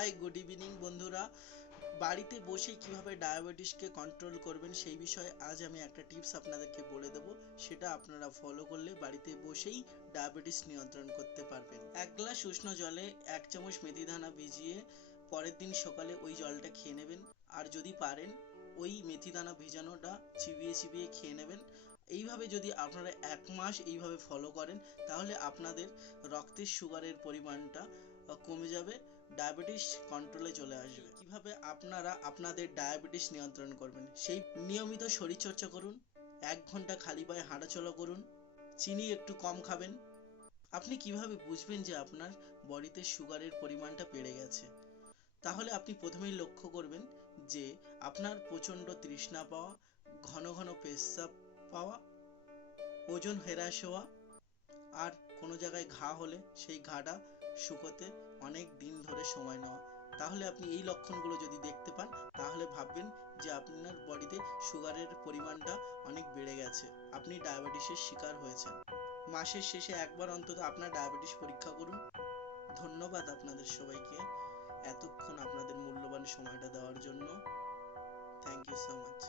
Hi good evening বন্ধুরা। বাড়িতে বসে কিভাবে ডায়াবেটিসকে কন্ট্রোল করবেন সেই বিষয়ে আজ আমি একটা টিপস আপনাদেরকে বলে দেব। সেটা আপনারা ফলো করলে বাড়িতে বসেই ডায়াবেটিস নিয়ন্ত্রণ করতে পারবেন। 1 গ্লাস উষ্ণ জলে 1 চামচ মেথিদানা ভিজিয়ে পরের দিন সকালে ওই জলটা খেয়ে নেবেন। আর যদি পারেন ওই মেথিদানা ভিজানোটা চিবিয়ে চিবিয়ে খেয়ে নেবেন। এইভাবে যদি আপনারা 1 মাস এইভাবে ফলো করেন তাহলে আপনাদের রক্তের সুগারের পরিমাণটা কমে যাবে, ডায়াবেটিস কন্ট্রোলে চলে আসবে। কিভাবে আপনারা আপনাদের ডায়াবেটিস নিয়ন্ত্রণ করবেন সেই নিয়মিত শরীরচর্চা করুন, 1 ঘন্টা খালি পায়ে হাঁটাচলা করুন, চিনি একটু কম খাবেন। আপনি কিভাবে বুঝবেন যে আপনার বডিতে সুগারের পরিমাণটা বেড়ে গেছে? তাহলে আপনি প্রথমেই লক্ষ্য করবেন যে আপনার প্রচণ্ড তৃষ্ণা পাওয়া, ঘন ঘন পেচ্ছাব পাওয়া, ওজন হ্রাস হওয়া, আর কোনো জায়গায় ঘা হলে সেই ঘাটা শুকোতে অনেক দিন ধরে সময় নেওয়া। তাহলে আপনি এই লক্ষণগুলো যদি দেখতে পান তাহলে ভাববেন যে আপনার বডিতে সুগারের পরিমাণটা অনেক বেড়ে গেছে, আপনি ডায়াবেটিসের শিকার হয়েছেন। মাসের শেষে একবার অন্তত আপনার ডায়াবেটিস পরীক্ষা করুন। ধন্যবাদ আপনাদের সবাইকে এতক্ষণ আপনাদের মূল্যবান সময়টা দেওয়ার জন্য। Thank you so much.